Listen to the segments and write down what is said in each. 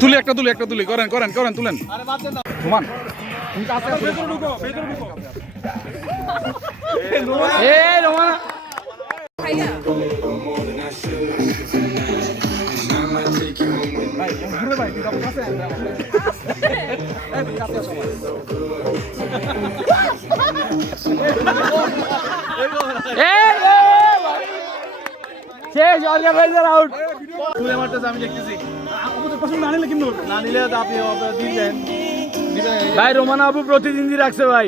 তুলি একটা তুলি করেন তুলেন রোমান রোমান শেষ অর্গানাইজার আউট তুলে মারতেছে আমি দেখতেছি আমাদের পছন্দ না নিলে কিন্তু না নিলে আপনি দিয়ে দেন ভাই রোমান আপু প্রতিদ্বন্দ্বী রাখছে ভাই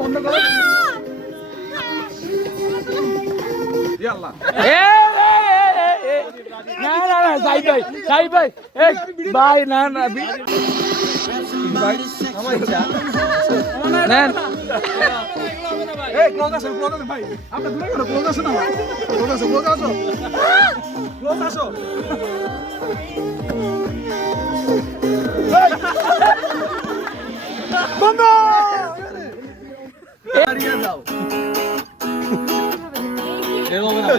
বন্ধ করো না সাই ভাই ভাই না ভাই আমার ইচ্ছা নেন ক্লোজ আসো ভাই আপনি দূরে গেল ক্লোজ আসো না ক্লোজ আসো বন্ধ এরিয়া যাও এরকম না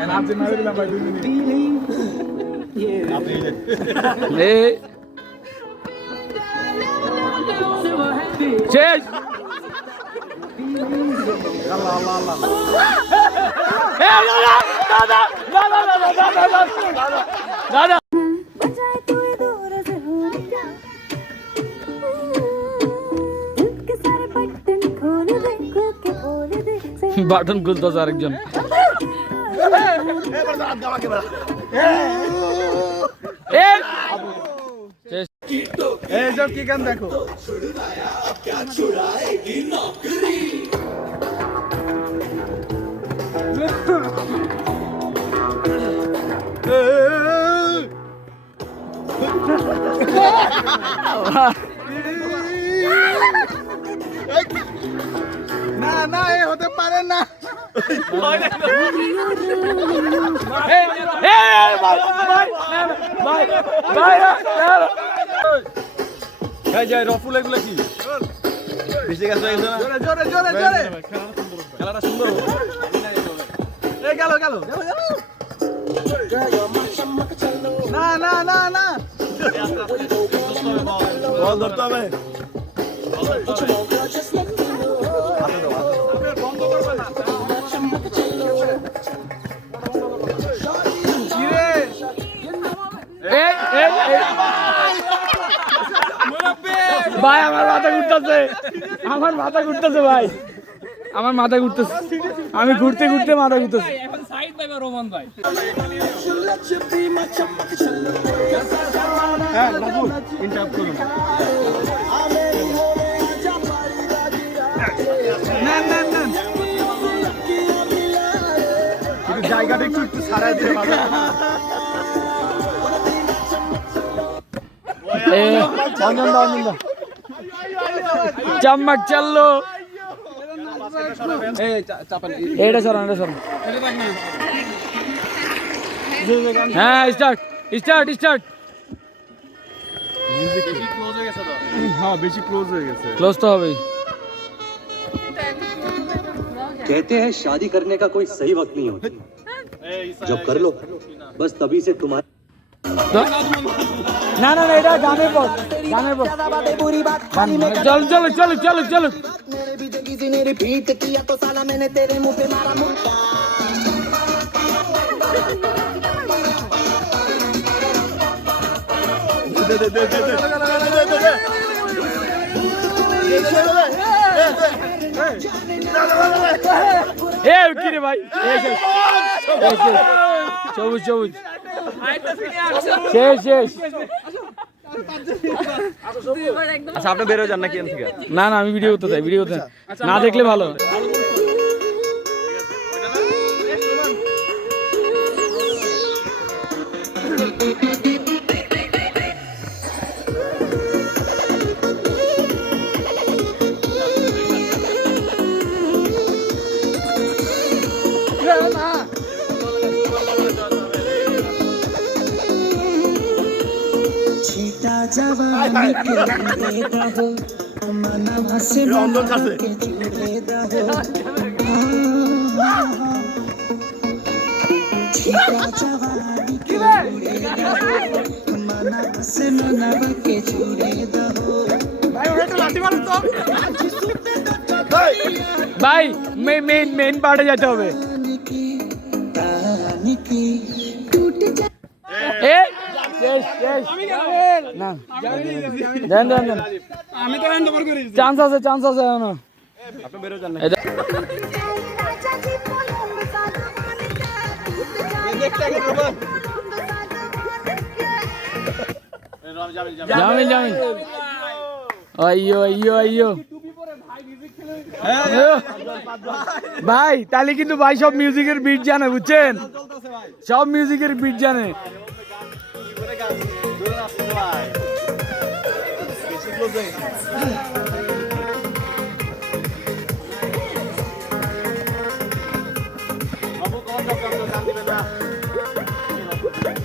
এন্ড আপনি মারি দিলাম ভাই 2 মিনিট আপনি শেষ আল্লাহ দাদা বাটন খুলতেছে আরেকজন সব কি গান দেখো না এ হতে পারে না রফুল এগুলো কি বেশি গাছ হয়ে গেছে না জোরে খেলাটা সুন্দর গেল না বল ধরতে হবে বন্ধ করবে না ভাই আমার মাথা ঘুরতেছে ভাই আমার মাথা ঘুরতেছে আমি ঘুরতে মাথা ঘুরতেছে এখন সাইড পাইবা রোমান ভাই হ্যাঁ নাজমুল ইন্টারাপ্ট করুন না জায়গাটা একটু ছাড়াই দিতে পারবে আনন্দ চমক চললো এটা সর হ্যাঁ স্টার্ট হ্যাঁ বেশি ক্লোজ হয়ে গেছে ক্লোজ তো হবেই कहते हैं शादी करने का कोई सही वक्त नहीं होता जब कर लो बस तभी से तुम्हारे না এটা গানের পর চলো मेरे भी जगी जी ने रिपीट किया तो साला मैंने तेरे मुंह पे मारा मुक्का কি রে ভাই সবুজ শেষ আচ্ছা আপনি বের হয়ে যান নাকি এখান থেকে না আমি ভিডিও করতে চাই না দেখলে ভালো অন্ধন কাছে ভাই মেন পার্টে যেতে হবে চান্স আছে এখনো আপনি বেরো যান না জামিল আইয়ো ভাই তাহলে কিন্তু ভাই সব মিউজিকের বিট জানে বুঝছেন সব মিউজিকের বিট জানে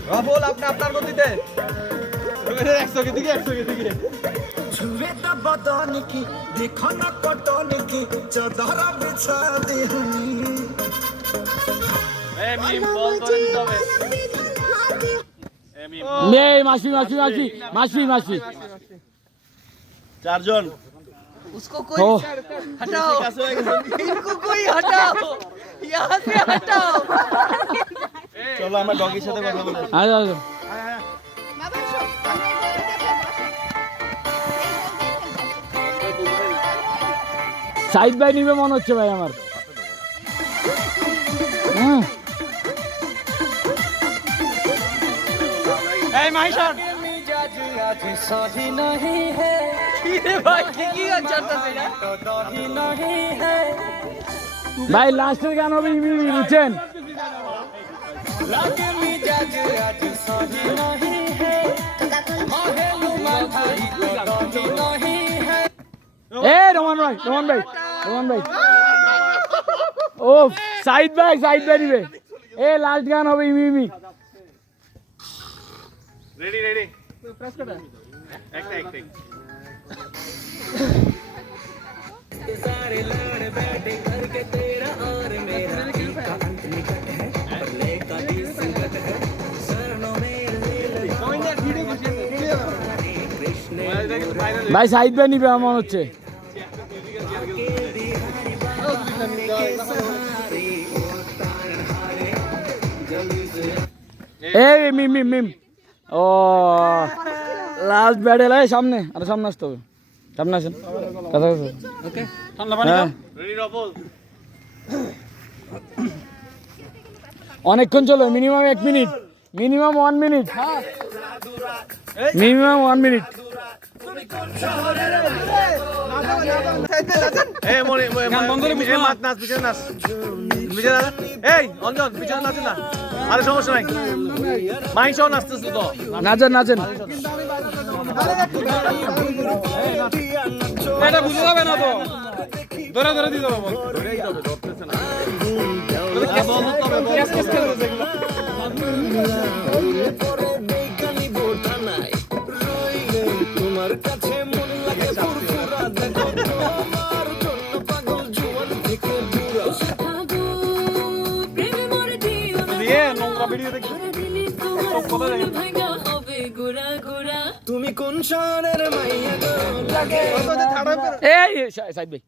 রাফুল আপনি আপনার গতিতে छुए तो बदन की देखो ना कटन की चदरा बिछा दे মাসি চারজন उसको कोई हटाओ इनको कोई हटाओ यहाँ से हटाओ চলো আমরা ডগির সাথে কথা বলি সাইড বাই নিবে মনে হচ্ছে ভাই আমার এই মাইশান सही नहीं है भाई ठीक ही चलता है ना सही नहीं है ভাই লাস্টের গান হবে ইমিলি বুঝছেন लगे मिजाज आज सही नहीं है महलू माथाई सही नहीं है এ রোমান ভাই ও সাইড বাই নিবে এ লাস্ট গান হবে ইমি রেডি একটা सारे लड़ बैठे करके तेरा और मेरा का अंत निकट है परले का भी संकट है शरणों में ভাই সাইড বাই নিবে আমার মনে হচ্ছে এই মিম ও লাস্ট ব্যাটেল সামনে আসতে হবে সামনে আসেন কথা ওকে ঠান্ডা পানি রেডি রাফুল অনেকক্ষণ চলো মিনিমাম 1 মিনিট মিনিমাম 1 মিনিট এই মনি গান বন্ধ করে বুঝো নাচ পিছনে নাচ এই অঞ্জন পিছনে নাচ না আরে সমস্যা নাই মাইশও নাচতেছ তো নাচেন এটা বুঝা যাবে না তো ধরে দিতে হবে ধরতেছে না তোমার কাছে মন লাগে ফুরফুরা দেখো তোমার জন্য পাগল জুয়ান থেকে দূরা দিয়ে নোংরা ভিডিও দেখি তুমি কোন শহরের মাইয়া গো লাগে এই সাইড ভাই